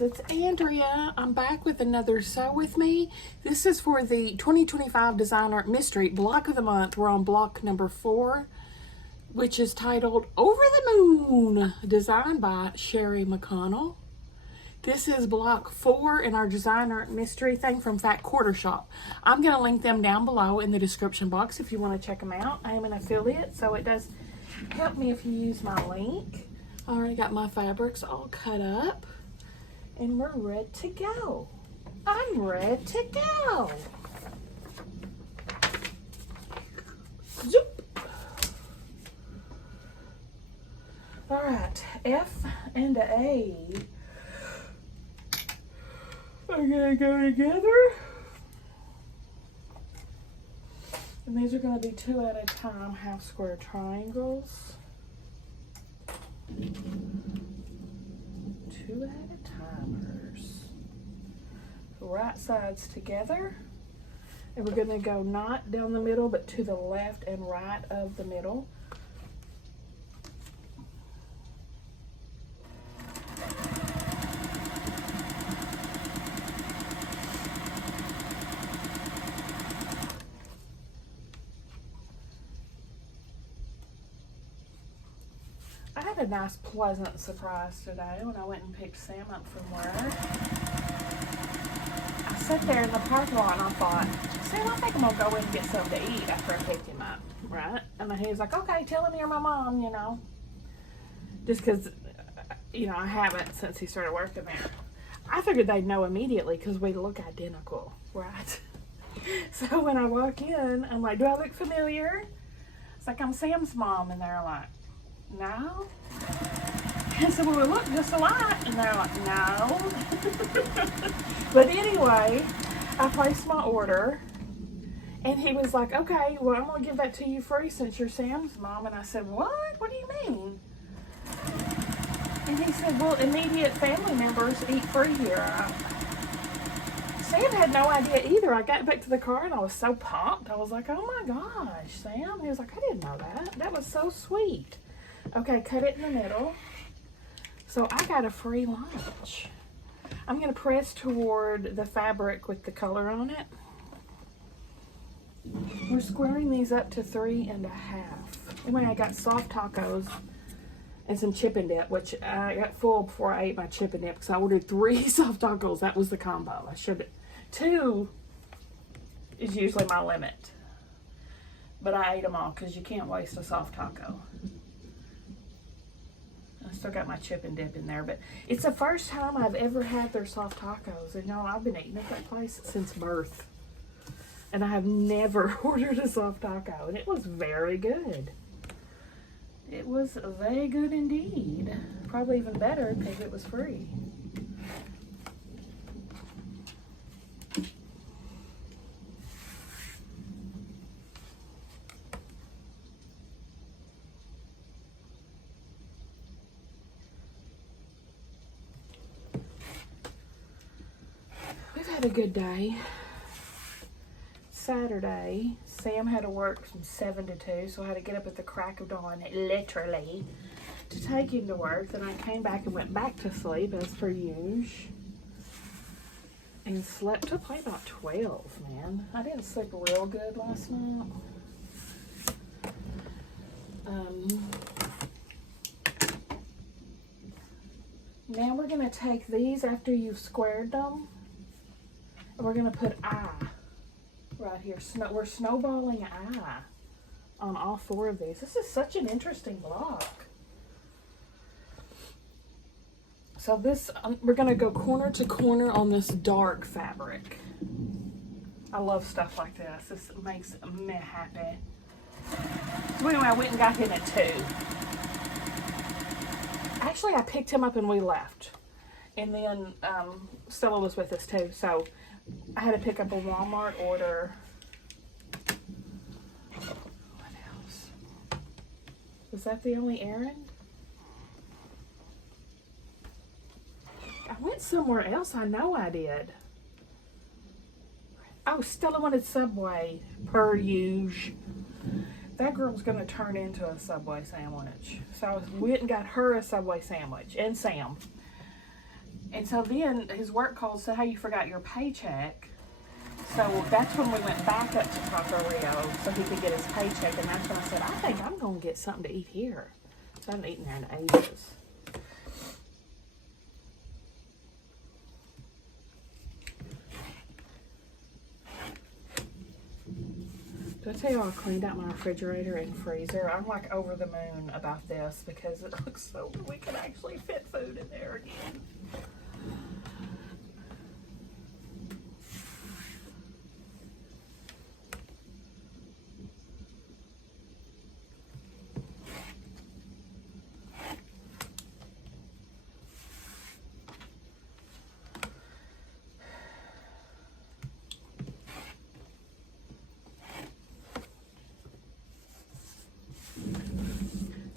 guys, it's Andrea. I'm back with another Sew With Me. This is for the 2025 Designer Mystery Block of the Month. We're on block number 4, which is titled Over the Moon, designed by Sherry McConnell. This is block 4 in our Designer Mystery thing from Fat Quarter Shop. I'm going to link them down below in the description box if you want to check them out. I am an affiliate, so it does help me if you use my link. I already got my fabrics all cut up, and we're ready to go. I'm ready to go. Zoop. All right, F and A are gonna go together. And these are gonna be 2 at a time half square triangles. 2 at a timers. Right sides together, and we're going to go not down the middle but to the left and right of the middle. I had a nice pleasant surprise today when I went and picked Sam up from work. I sat there in the parking lot and I thought, Sam, I think I'm going to go in and get something to eat after I picked him up, right? And he was like, okay, tell him you're my mom, you know. Just because, you know, I haven't since he started working there. I figured they'd know immediately because we look identical, right? So when I walk in, I'm like, do I look familiar? It's like, I'm Sam's mom, and they're like, no. I said, well, we look just alike. And they're like, no. But anyway, I placed my order. And he was like, okay, well, I'm going to give that to you free since you're Sam's mom. And I said, what? What do you mean? And he said, well, immediate family members eat free here. Sam had no idea either. I got back to the car and I was so pumped. I was like, oh my gosh, Sam. He was like, I didn't know that. That was so sweet. Okay, cut it in the middle. So I got a free lunch. I'm going to press toward the fabric with the color on it. We're squaring these up to 3 1/2. Anyway, I got soft tacos and some chip and dip, which I got full before I ate my chip and dip because I ordered 3 soft tacos. That was the combo. I should have. 2 is usually my limit. But I ate them all because you can't waste a soft taco. I still got my chip and dip in there, but it's the first time I've ever had their soft tacos. And y'all, I've been eating at that place since birth. And I have never ordered a soft taco, and it was very good. It was very good indeed. Probably even better because it was free. Had a good day. Saturday, Sam had to work from 7 to 2, so I had to get up at the crack of dawn, literally, to take him to work. Then I came back and went back to sleep as per usual, and slept till probably about 12. Man, I didn't sleep real good last night. Now we're gonna take these after you've squared them. We're going to put I right here. We're snowballing I on all 4 of these. This is such an interesting block. So this, we're going to go corner to corner on this dark fabric. I love stuff like this. This makes me happy. So anyway, I went and got him at 2. Actually, I picked him up and we left. And then Stella was with us too. So I had to pick up a Walmart order. What else? Was that the only errand? I went somewhere else. I know I did. Oh, Stella wanted Subway, per usual. That girl's going to turn into a Subway sandwich. So I went and got her a Subway sandwich, and Sam. And so then his work calls, so how you forgot your paycheck. So that's when we went back up to Taco Rio so he could get his paycheck. And that's when I said, I think I'm going to get something to eat here. So I haven't eaten there in ages. Did I tell you I cleaned out my refrigerator and freezer? I'm like over the moon about this because it looks so we can actually fit food in there again.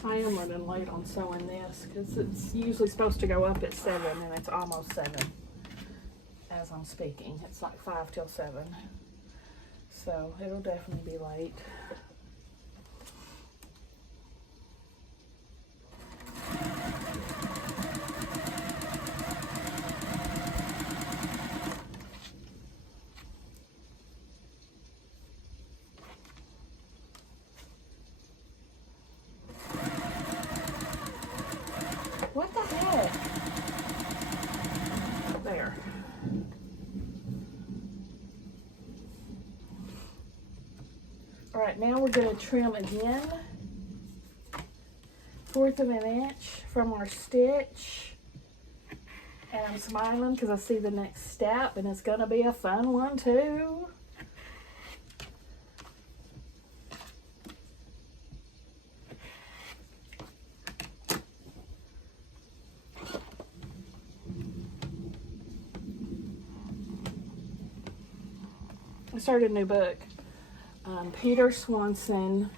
I am running late on sewing this because it's usually supposed to go up at 7 and it's almost 7 as I'm speaking. It's like 5 till 7. So it'll definitely be late. What the heck? There. All right, now we're going to trim again. 1/4 of an inch from our stitch. And I'm smiling because I see the next step and it's going to be a fun one too. I started a new book. Peter Swanson,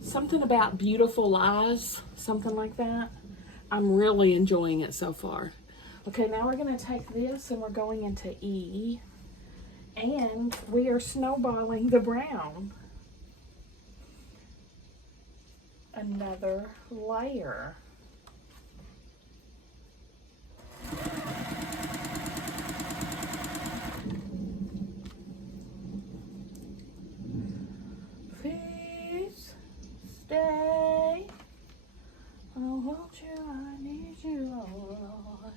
something about beautiful lies, something like that. I'm really enjoying it so far. Okay, now we're going to take this and we're going into E, and we are snowballing the brown. Another layer. Please stay. Oh, won't you? I need you, oh Lord.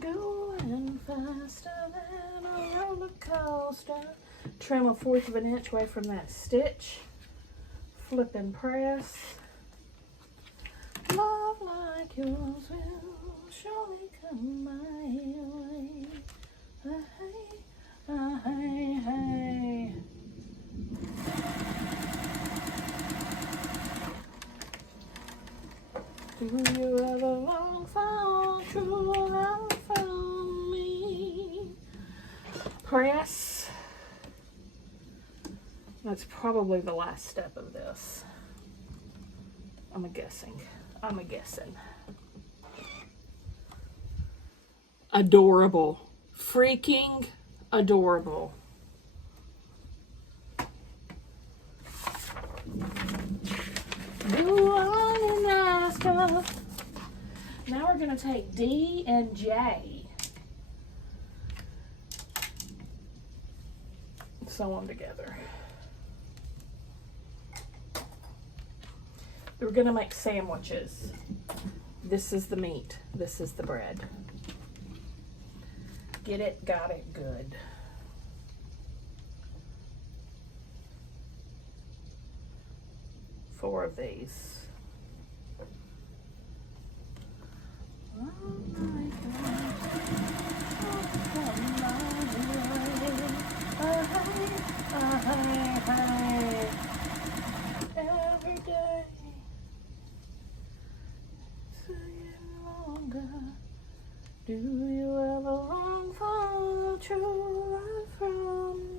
Going faster than a roller coaster. Trim 1/4 of an inch away from that stitch. Flip and press. Love like yours will surely come my way. Hey, hey, hey. Do you ever long for true love from me? Press. That's probably the last step of this. I'm guessing. Adorable. Freaking adorable. You are nice stuff. Now we're going to take D and J. Sew them together. We're going to make sandwiches. This is the meat. This is the bread. Get it, got it, good. Four of these. Every day. Do you ever long for true love from me?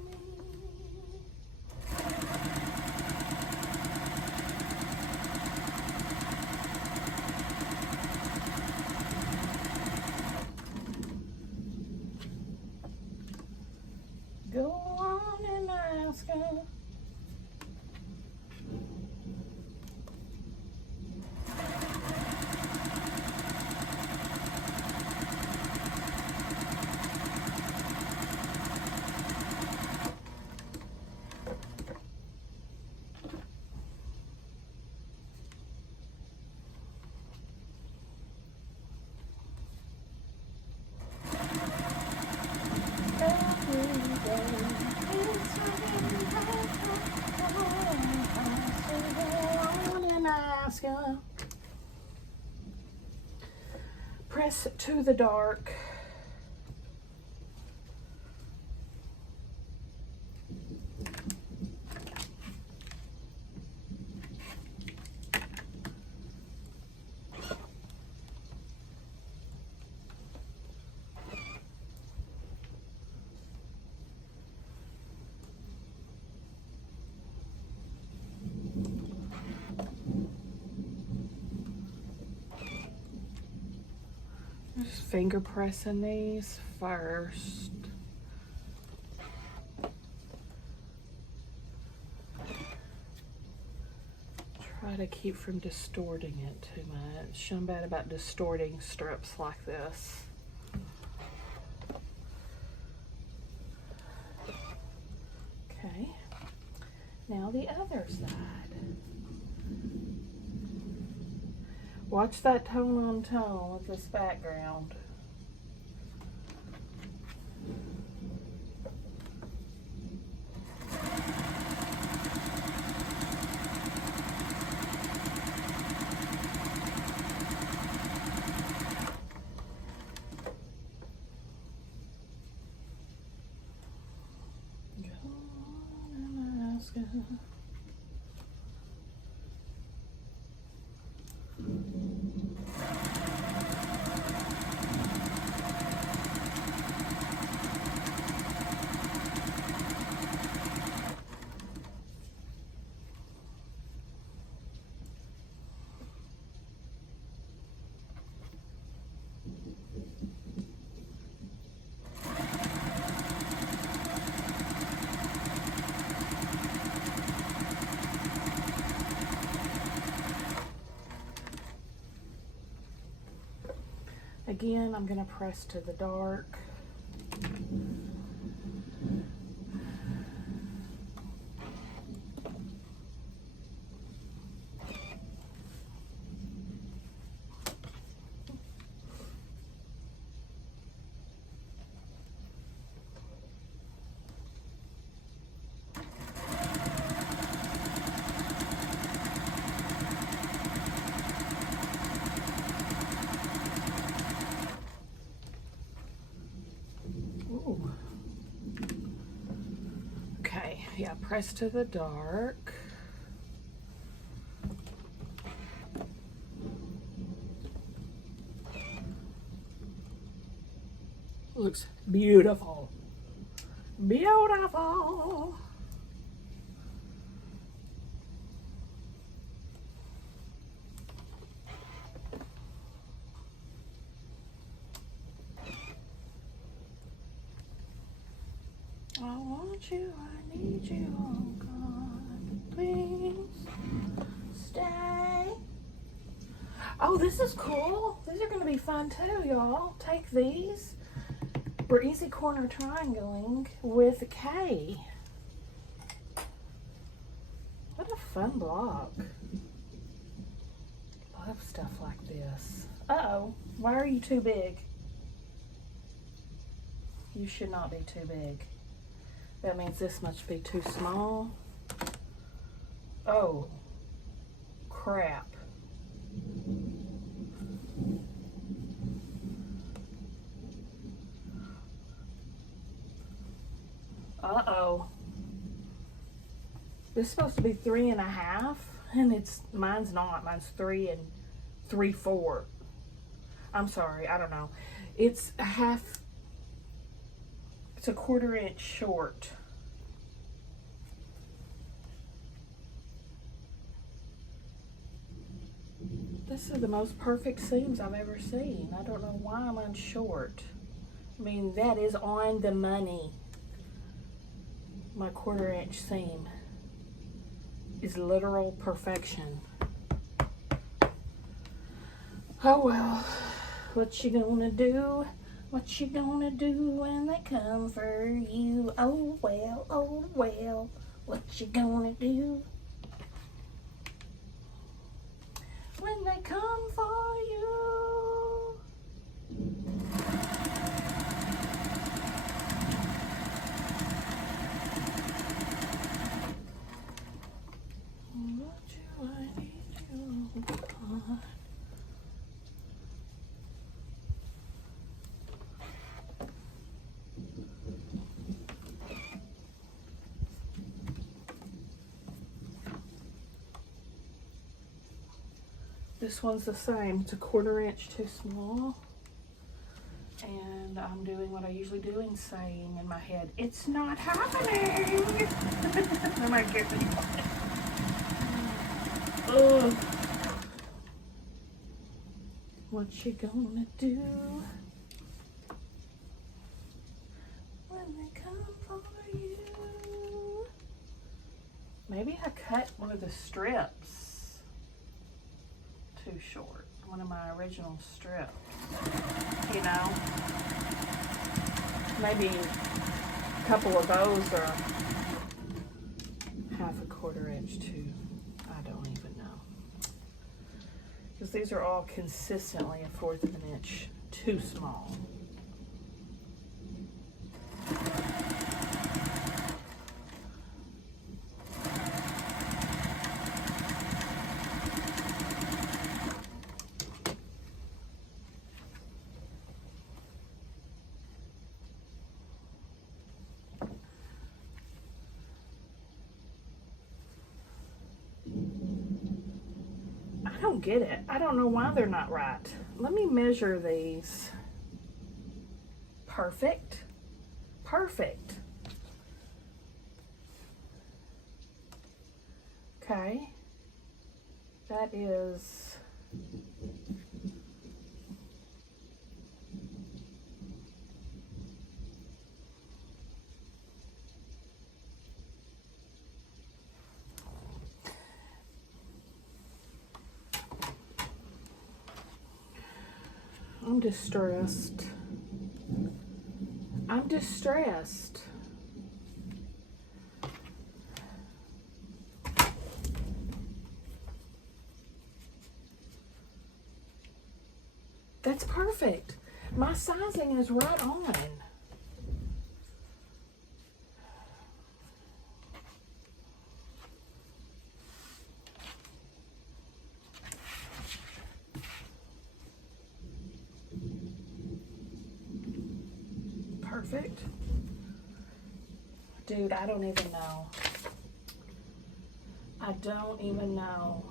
Go on and ask her. Press to the dark. Just finger pressing these first. Try to keep from distorting it too much. I'm bad about distorting strips like this. Okay, now the other side. Watch that tone on tone with this background. Go on and ask her. Again, I'm going to press to the dark. Ooh. Okay, yeah, press to the dark. Looks beautiful. Beautiful. I want you, I need you, oh God, please stay. Oh, this is cool. These are going to be fun too, y'all. Take these. We're easy corner triangling with a K. What a fun block. Love stuff like this. Uh-oh, why are you too big? You should not be too big. That means this must be too small. Oh, crap. Uh-oh. This is supposed to be 3.5, and mine's not. Mine's 3 and 3/4. I'm sorry, I don't know. It's a 1/4 inch short. This is the most perfect seams I've ever seen. I don't know why mine's short. I mean, that is on the money. My 1/4 inch seam is literal perfection. Oh well, what you gonna do? What you gonna do when they come for you? Oh well, what you gonna do when they come for you? What you, I need you. This one's the same. It's a 1/4 inch too small. And I'm doing what I usually do and saying in my head, it's not happening. Am I getting Ugh. What you gonna do when they come for you? Maybe I cut one of the strips too short, one of my original strips, you know, maybe a couple of those are 1/2 inch too. I don't even know, because these are all consistently 1/4 inch too small. I don't get it. I don't know why they're not right. Let me measure these. Perfect. Perfect. Okay. That is I'm distressed. I'm distressed. That's perfect. My sizing is right on. Perfect. Dude, I don't even know. I don't even know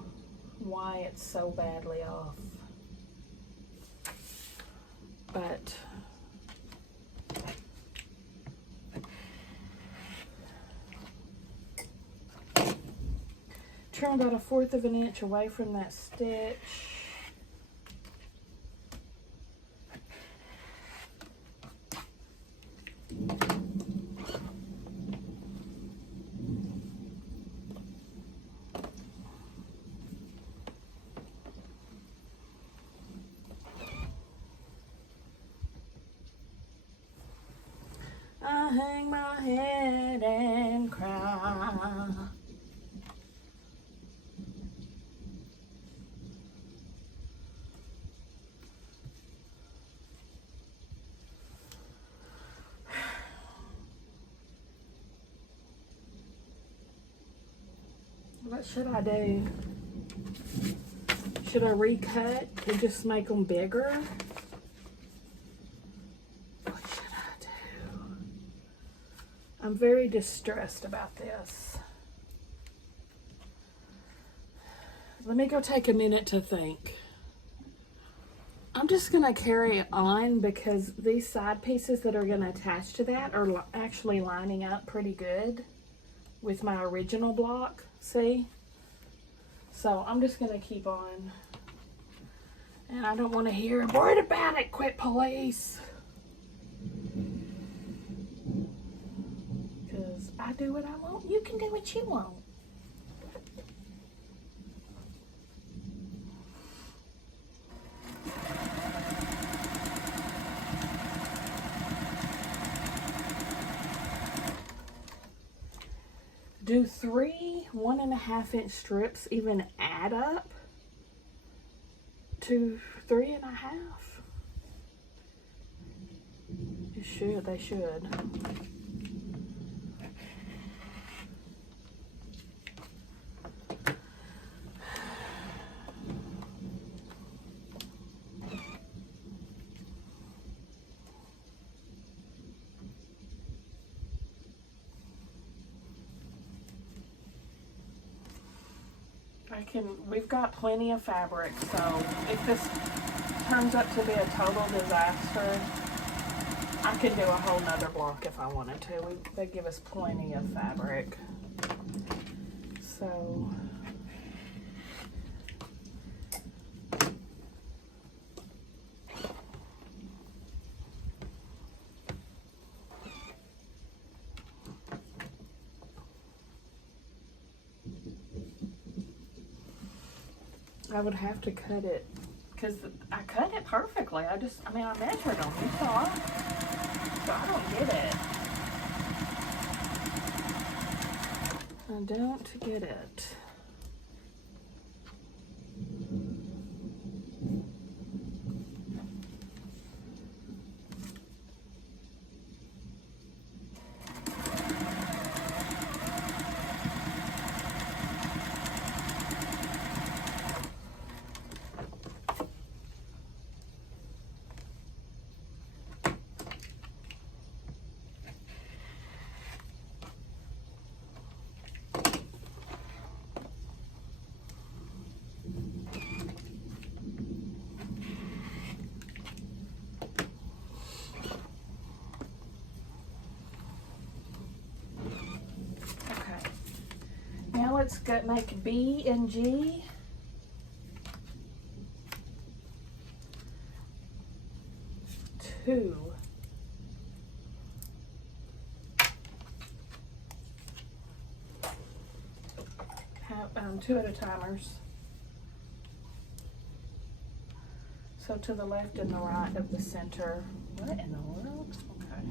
why it's so badly off. But trim about 1/4 inch away from that stitch. I hang my head and cry. What should I do? Should I recut and just make them bigger? What should I do? I'm very distressed about this. Let me go take a minute to think. I'm just gonna carry on because these side pieces that are gonna attach to that are actually lining up pretty good with my original block, see? So I'm just gonna keep on. And I don't wanna hear, I'm worried about it, quit police. Because I do what I want, you can do what you want. Do 3 1.5 inch strips even add up to 3.5? It should, they should. We've got plenty of fabric, so if this turns up to be a total disaster, I could do a whole nother block if I wanted to. They give us plenty of fabric. So I would have to cut it because I cut it perfectly. I measured them. You saw. So I don't get it. I don't get it. Now let's go make B and G. Two. Have 2 at a timers. So to the left and the right of the center. What in the world? Okay.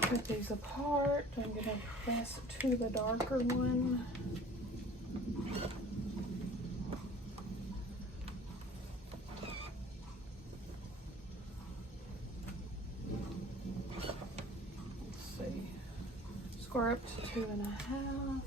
Put these apart. I'm going to press to the darker one. Let's see. Square up to 2.5.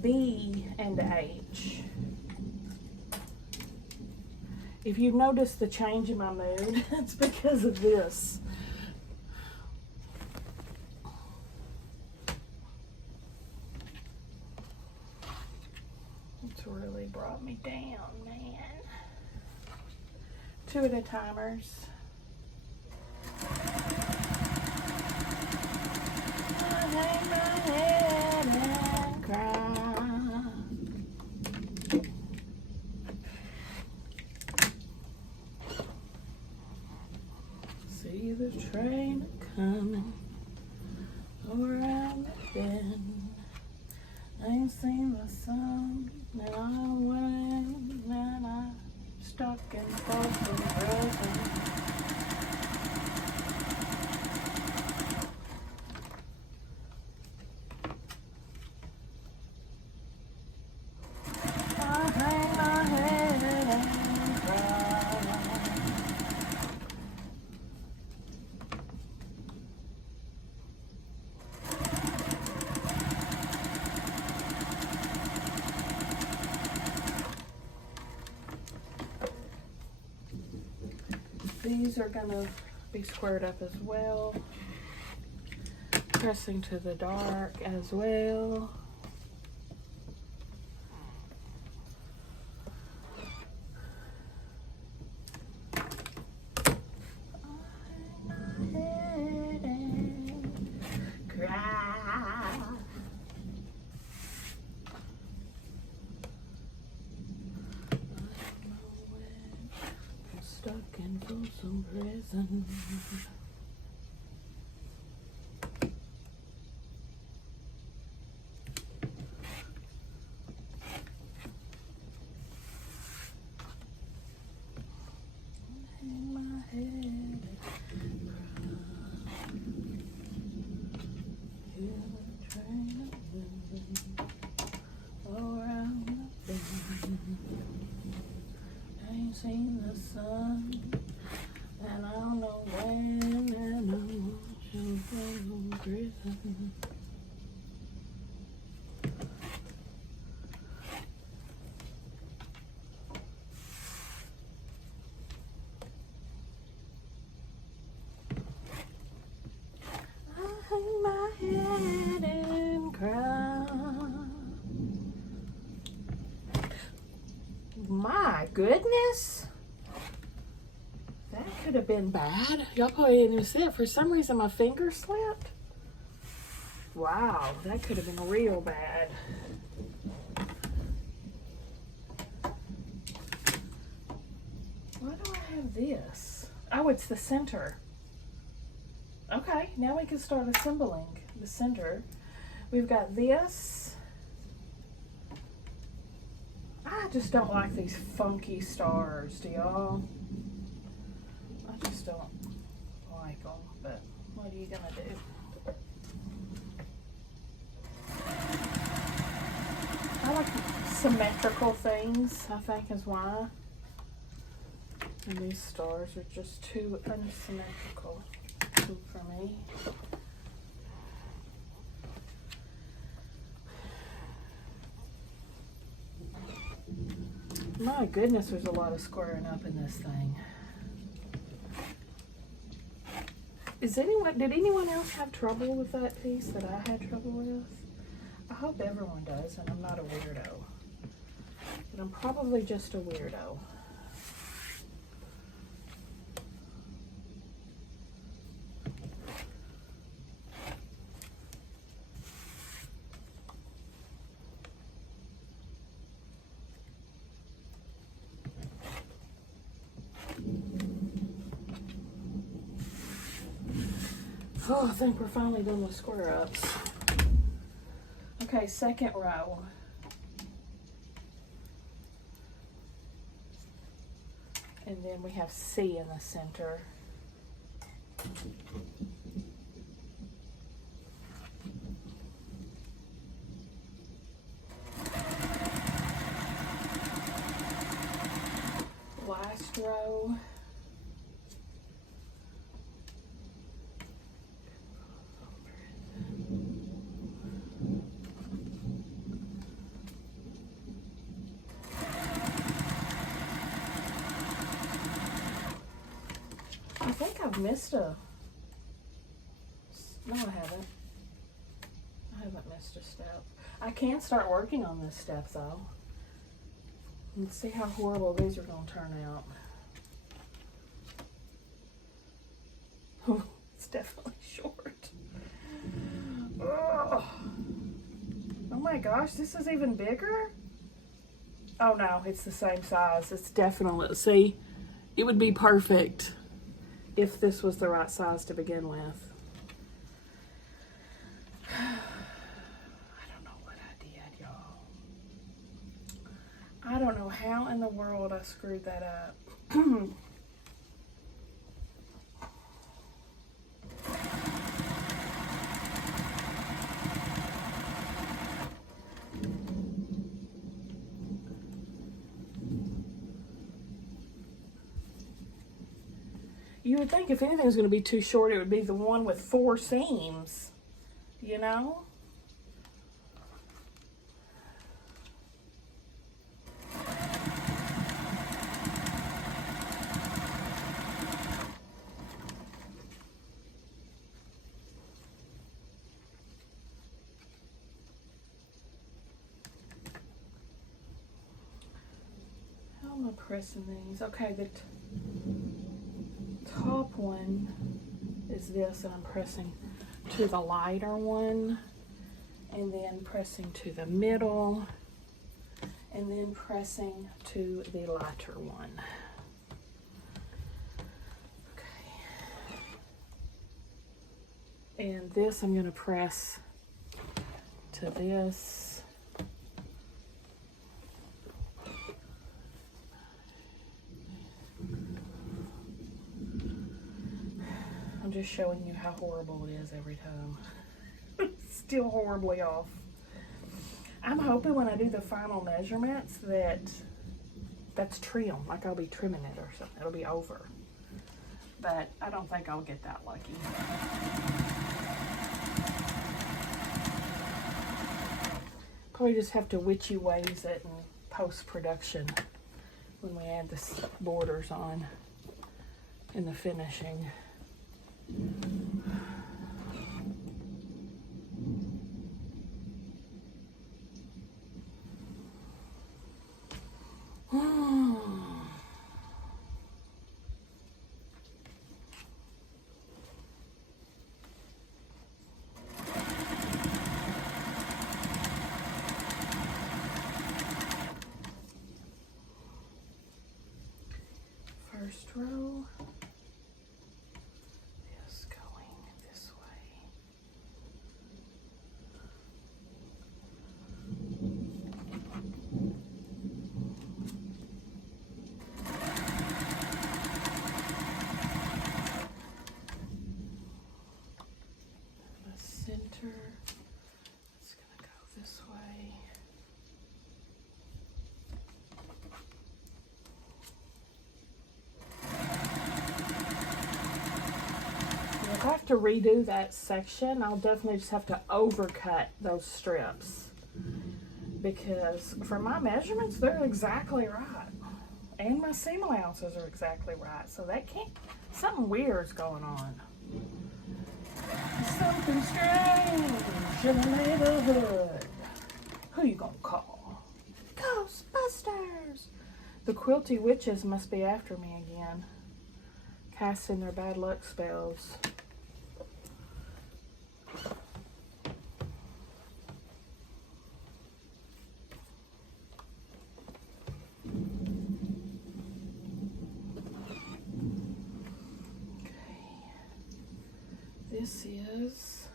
B and H. If you've noticed the change in my mood, it's because of this. It's really brought me down, man. 2 at a timers. I hang my head and cry. See the train coming around the bend. I ain't seen the sun, and I'm winning, and I'm stuck in frozen present. I hang my head and cry. These are going to be squared up as well. Pressing to the dark as well. Stuck in Folsom Prison. Hang my head and cry. Hear the train around the bend. I ain't seen the sun, and I don't know when, and I'm watching from prison. I hang my head and cry. My goodness. That could have been bad. Y'all probably didn't even see it. For some reason, my finger slipped. Wow, that could have been real bad. Why do I have this? Oh, it's the center. Okay, now we can start assembling the center. We've got this. I just don't like these funky stars, do y'all? I just don't like them, but what are you gonna do? I like symmetrical things, I think is why. And these stars are just too unsymmetrical for me. My goodness, there's a lot of squaring up in this thing. Did anyone else have trouble with that piece that I had trouble with? I hope everyone does, and I'm not a weirdo. But I'm probably just a weirdo. Oh, I think we're finally done with square ups. Okay, second row. And then we have C in the center. Last row. I think I've missed a, no I haven't. I haven't missed a step. I can start working on this step though. Let's see how horrible these are going to turn out. Oh, it's definitely short. Oh. Oh my gosh, this is even bigger? Oh no, it's the same size. It's definitely, see, it would be perfect if this was the right size to begin with. I don't know how in the world I screwed that up. You would think if anything's going to be too short, it would be the one with 4 seams, you know? How am I pressing these? Okay, the top one is this, and I'm pressing to the lighter one, and then pressing to the middle, and then pressing to the lighter one. Okay. And this I'm going to press to this. I'm just showing you how horrible it is every time. Still horribly off. I'm hoping when I do the final measurements that's trim, like I'll be trimming it or something. It'll be over. But I don't think I'll get that lucky. Probably just have to witchy ways it in post-production when we add the borders on in the finishing. First row. It's gonna go this way. If I have to redo that section, I'll definitely just have to overcut those strips, because for my measurements, they're exactly right. And my seam allowances are exactly right. So that can't, something weird's going on. Something strange in the neighborhood. Who you gonna call? Ghostbusters! The quilty witches must be after me again, casting their bad luck spells. This is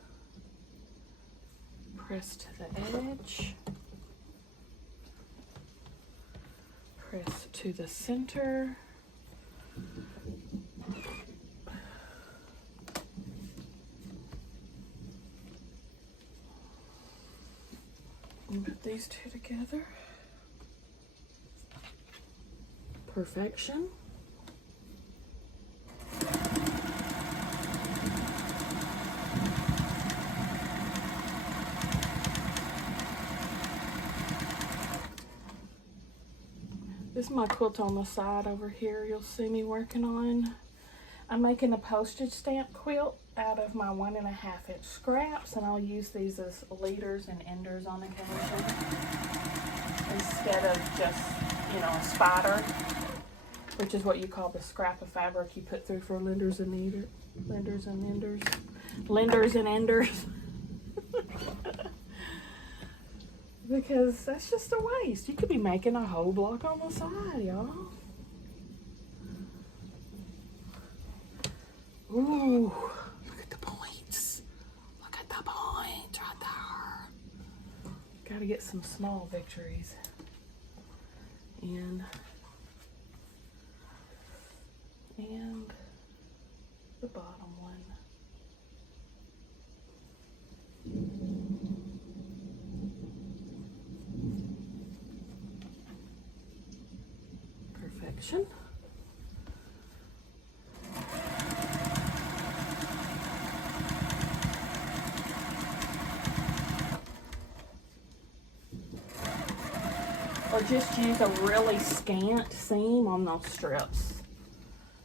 press to the edge, press to the center, and put these two together. Perfection. This is my quilt on the side over here you'll see me working on. I'm making a postage stamp quilt out of my 1.5-inch scraps, and I'll use these as leaders and enders on occasion instead of just, you know, a spider, which is what you call the scrap of fabric you put through for lenders and enders. Because that's just a waste. You could be making a whole block on the side, y'all. Ooh, look at the points. Look at the points right there. Gotta get some small victories. And the bottom one. Perfection. Or just use a really scant seam on those strips,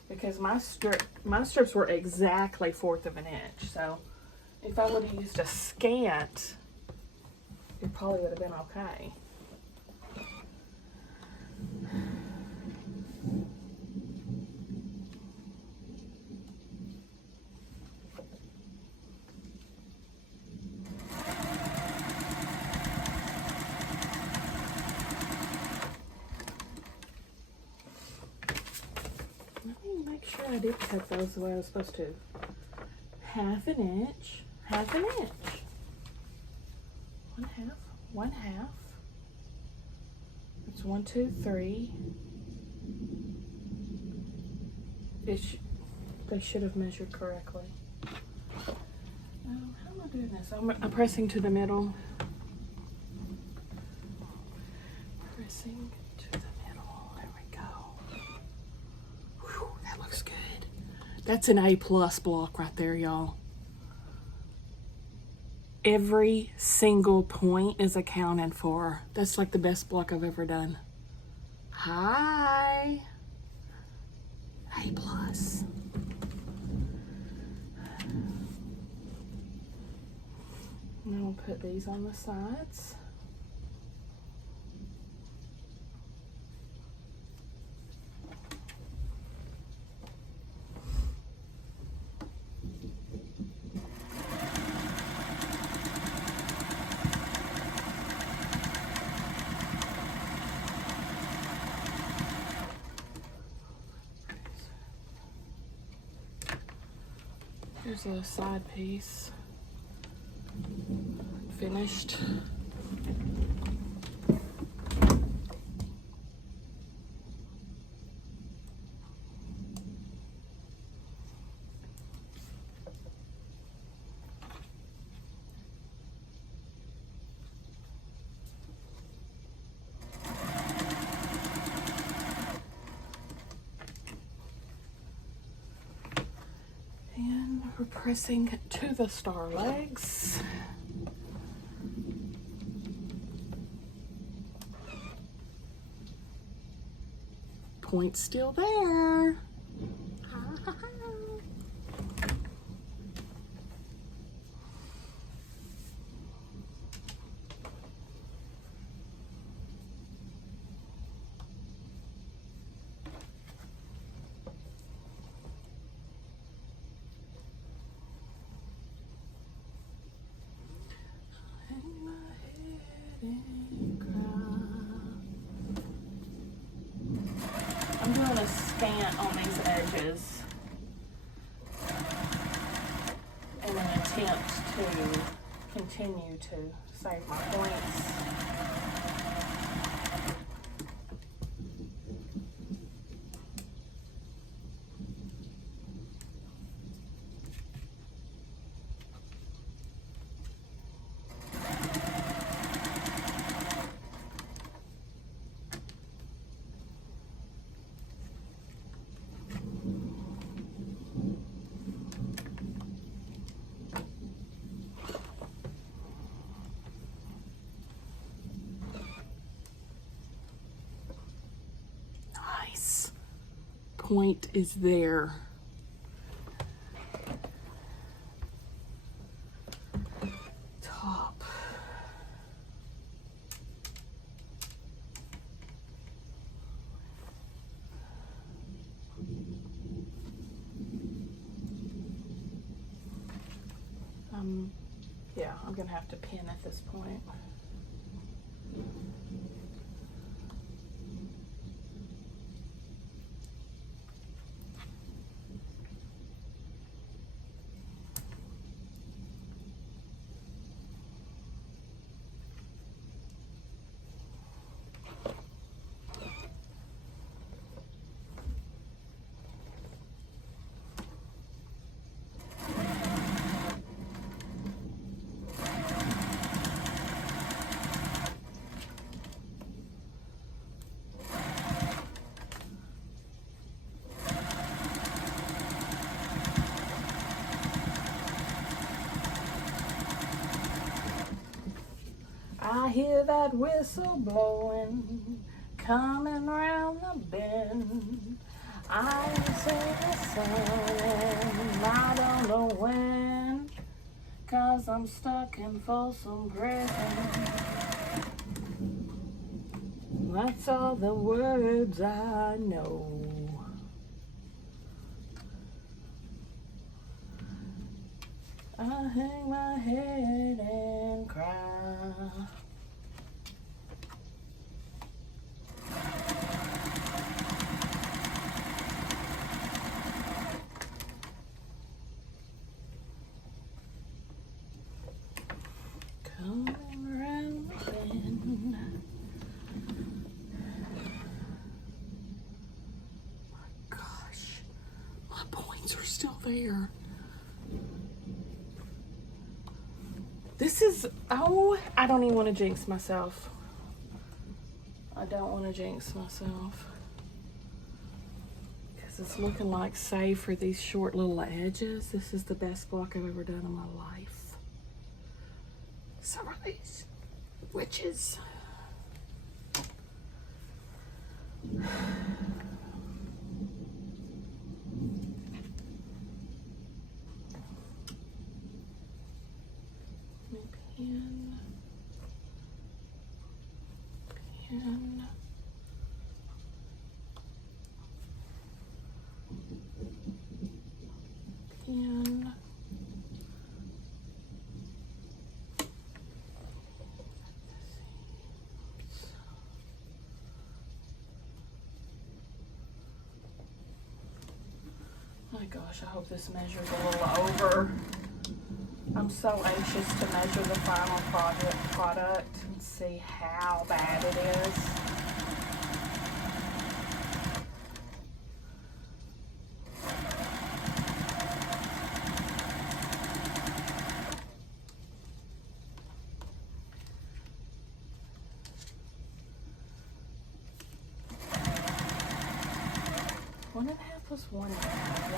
because my strips were exactly 1/4 of an inch. So if I would have used a scant, it probably would have been okay. Make sure I did cut those the way I was supposed to. 1/2 inch, 1/2 inch. 1/2, 1/2. It's 1, 2, 3. They should have measured correctly. How am I doing this? I'm pressing to the middle. Pressing to the middle. There we go. Whew, that looks good. That's an A+ block right there, y'all. Every single point is accounted for. That's like the best block I've ever done. Hi. A+. And I'll put these on the sides. Here's a side piece. Finished. And we're pressing to the star legs. Point still there. I'm doing a scant on these edges in an attempt to continue to save my points. Point is there. Yeah, I'm gonna have to pin at this point. I hear that whistle blowing, coming round the bend. I see the sun and I don't know when, 'cause I'm stuck in Folsom Prison. That's all the words I know. I hang my head and cry. Coming around the bend. My gosh, my points are still there. This is, oh, I don't even want to jinx myself. I don't want to jinx myself. Because it's looking like, save for these short little edges, this is the best block I've ever done in my life. Some of these witches. Pin, pin, pin. My gosh, I hope this measures a little over. I'm so anxious to measure the final product and see how bad it is. One and a half plus 1.5.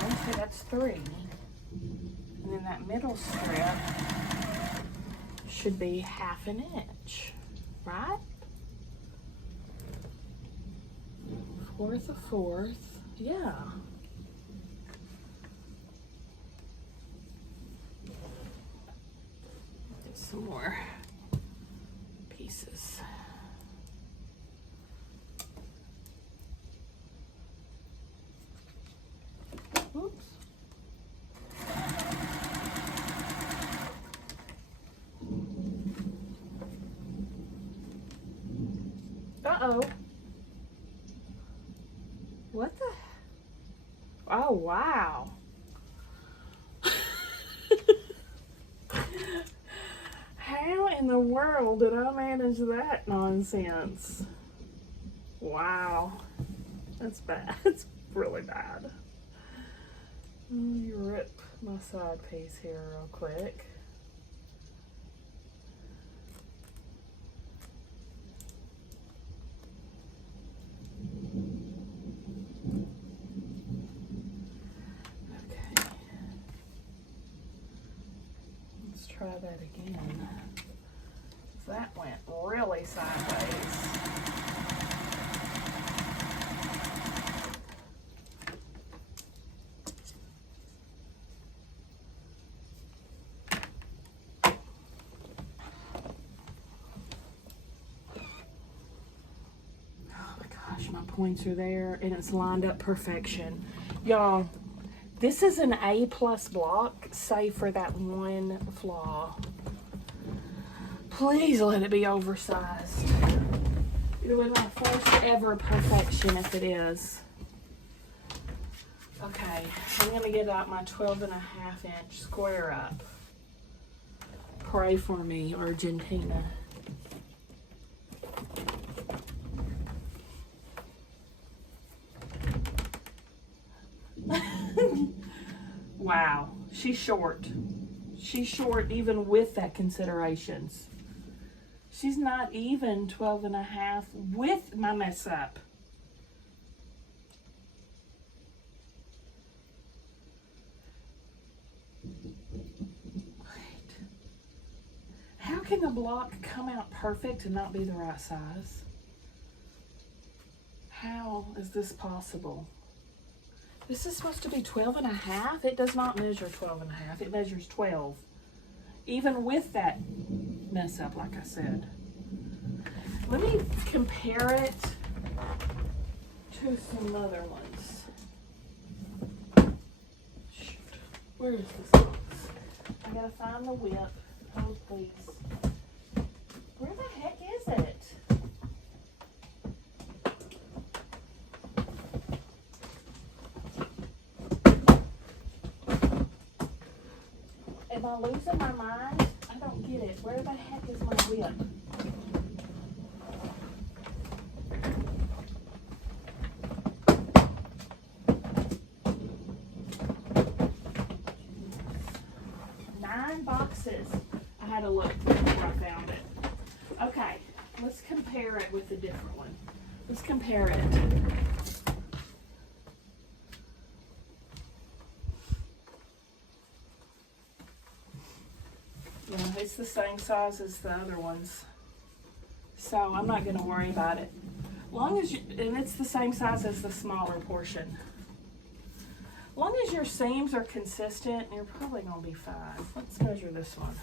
1, 2, that's 3. And then that middle strip should be 1/2 inch, right? 1/4 of 1/4, yeah. Get some more pieces. Oops. Uh-oh. What the? Oh, wow. How in the world did I manage that nonsense? Wow. That's bad. It's really bad. Let me rip my side piece here real quick. Okay. Let's try that again. That went really sideways. My points are there and it's lined up perfection. Y'all, this is an A+ block, save for that one flaw. Please let it be oversized. It'll be my first ever perfection if it is. Okay, I'm going to get out my 12.5-inch square up. Pray for me, Argentina. Wow, she's short. She's short even with that considerations. She's not even 12.5 with my mess up. Wait. How can the block come out perfect and not be the right size? How is this possible? This is supposed to be 12.5. It does not measure 12.5. It measures 12. Even with that mess up, like I said. Let me compare it to some other ones. Shoot. Where is this box? I gotta find the whip. Oh, please. Where the heck is it? Am I losing my mind? I don't get it. Where the heck is my whip? Boxes. I had to look before I found it. Okay, let's compare it with a different one. Let's compare it. Yeah, it's the same size as the other ones. So I'm not going to worry about it. Long as and it's the same size as the smaller portion. Long as your seams are consistent, you're probably going to be fine. Let's measure this one.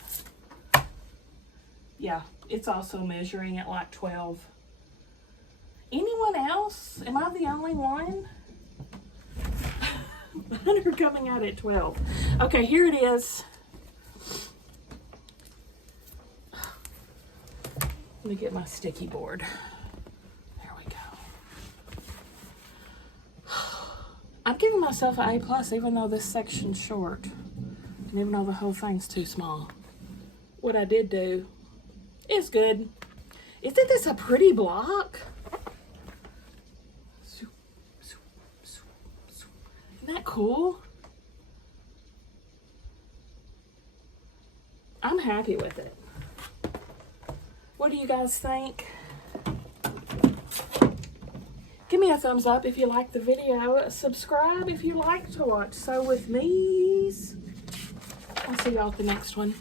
Yeah, it's also measuring at like 12. Anyone else? Am I the only one? Mine are coming out at 12. Okay, here it is. Let me get my sticky board. There we go. I'm giving myself an A+, even though this section's short. And even though the whole thing's too small. What I did do is good. Isn't this a pretty block? Isn't that cool? I'm happy with it. What do you guys think? Give me a thumbs up if you like the video. Subscribe if you like to watch Sew With Me's. I'll see y'all at the next one.